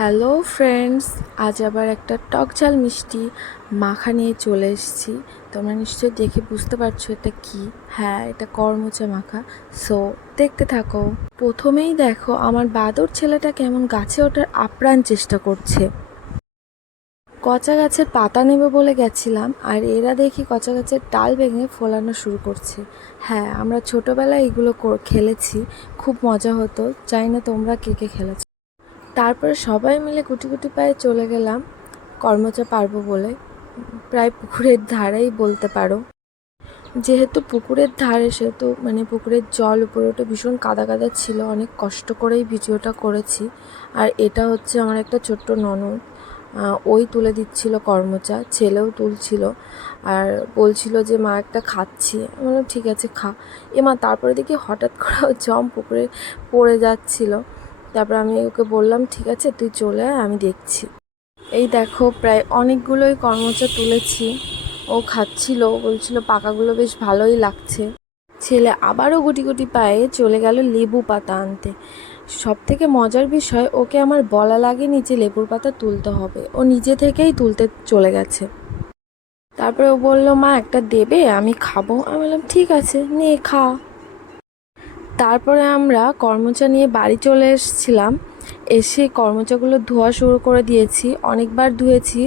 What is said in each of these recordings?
Hello friends, আজ আবার একটা টক ঝাল মিষ্টি মাখা নিয়ে চলে এসেছি। তোমরা নিশ্চয়ই দেখে বুঝতে পারছো এটা কি। হ্যাঁ, এটা করমচা মাখা। সো দেখতে থাকো। প্রথমেই দেখো আমার বাদর ছেলেটা কেমন গাছে ওঠার আপ্রাণ চেষ্টা করছে। কচা গাছের পাতা নেবে বলে গেছিলাম, আর এরা দেখি কচা গাছের ডাল ভেঙে ফোলানো শুরু করছে। হ্যাঁ, আমরা ছোটোবেলায় এগুলো খেলেছি, খুব মজা হতো। জানি না তোমরা কে কে খেলেছো। তারপরে সবাই মিলে গুটি গুটি পায়ে চলে গেলাম করমচা পারবো বলে। প্রায় পুকুরের ধারেই বলতে পারো। যেহেতু পুকুরের ধারে, সেহেতু পুকুরের জল উপরে ওঠে, ভীষণ কাদা কাদা ছিল। অনেক কষ্ট করেই ভিডিওটা করেছি। আর এটা হচ্ছে আমার একটা ছোট্ট ননদ, ওই তুলে দিচ্ছিল করমচা, ছেলেও তুলছিল আর বলছিল যে মা একটা খাচ্ছি। আমি বললাম ঠিক আছে খা। মা তারপরে দেখি হঠাৎ করে জম পুকুরে পড়ে যাচ্ছিল। তারপর আমি ওকে বললাম ঠিক আছে তুই চলে আয়, আমি দেখছি। এই দেখো প্রায় অনেকগুলোই করমচা তুলেছি। ও খাচ্ছিল, বলছিল পাকাগুলো বেশ ভালোই লাগছে। ছেলে আবারও গুটি গুটি পায়ে চলে গেল লেবু পাতা আনতে। সব থেকে মজার বিষয়, ওকে আমার বলা লাগেনি যে লেবুর পাতা তুলতে হবে, ও নিজে থেকেই তুলতে চলে গেছে। তারপরে ও বলল মা একটা দেবে, আমি খাবো। আমি বললাম ঠিক আছে নে খা। তারপরে আমরা করমচা নিয়ে বাড়ি চলে এসেছিলাম। এসে করমচাগুলো ধোয়া শুরু করে দিয়েছি। অনেকবার ধুয়েছি,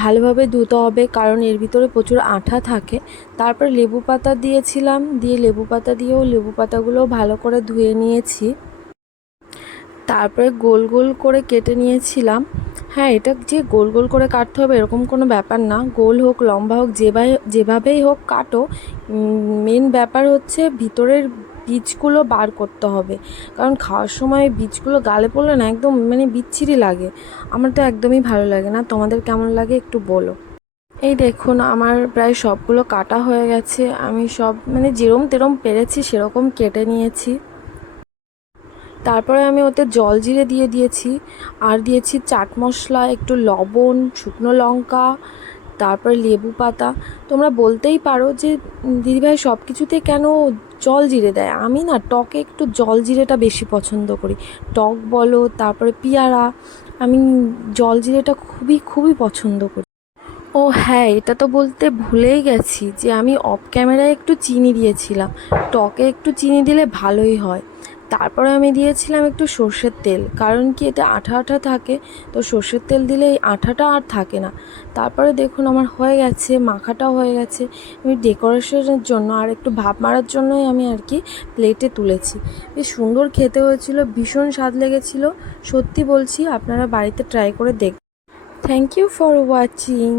ভালোভাবে ধুতে হবে কারণ এর ভিতরে প্রচুর আঠা থাকে। তারপরে লেবু পাতা দিয়েছিলাম, দিয়ে লেবু পাতা দিয়েও লেবু পাতাগুলোও ভালো করে ধুয়ে নিয়েছি। তারপরে গোল গোল করে কেটে নিয়েছিলাম। হ্যাঁ, এটা যে গোল গোল করে কাটতে হবে এরকম কোনো ব্যাপার না, গোল হোক লম্বা হোক যেভাবেই হোক কাটো। মেন ব্যাপার হচ্ছে ভিতরের বীজগুলো বার করতে হবে, কারণ খাওয়ার সময় বীজগুলো গালে পড়লে না একদম বিচ্ছিরি লাগে। আমার তো একদমই ভালো লাগে না। তোমাদের কেমন লাগে একটু বলো। এই দেখুন আমার প্রায় সবগুলো কাটা হয়ে গেছে। আমি সব যেরম তেরম পেরেছি সেরকম কেটে নিয়েছি। তারপরে আমি ওতে জল জিরে দিয়ে দিয়েছি, আর দিয়েছি চাট মশলা, একটু লবণ, শুকনো লঙ্কা, তারপরে লেবু পাতা। তোমরা বলতেই পারো যে দিদিভাই সব কিছুতে কেন জল জিরে দেয়। আমি না টকে একটু জল জিরেটা বেশি পছন্দ করি। টক বলো, তারপরে পেয়ারা, আমি জল জিরেটা খুবই খুবই পছন্দ করি। ও হ্যাঁ, এটা তো বলতে ভুলেই গেছি যে আমি অফ ক্যামেরায় একটু চিনি দিয়েছিলাম। টকে একটু চিনি দিলে ভালোই হয়। তারপরে আমি দিয়েছিলাম একটু সর্ষের তেল, কারণ কি এটা আঠা আঠা থাকে, তো সর্ষের তেল দিলে এই আঠাটা আর থাকে না। তারপরে দেখুন আমার হয়ে গেছে, মাখাটাও হয়ে গেছে। আমি ডেকোরেশনের জন্য আর একটু ভাপ মারার জন্যই আমি আর কি প্লেটে তুলেছি। বেশ সুন্দর খেতে হয়েছিল, ভীষণ স্বাদ লেগেছিল। সত্যি বলছি, আপনারা বাড়িতে ট্রাই করে দেখবেন। Thank you for watching.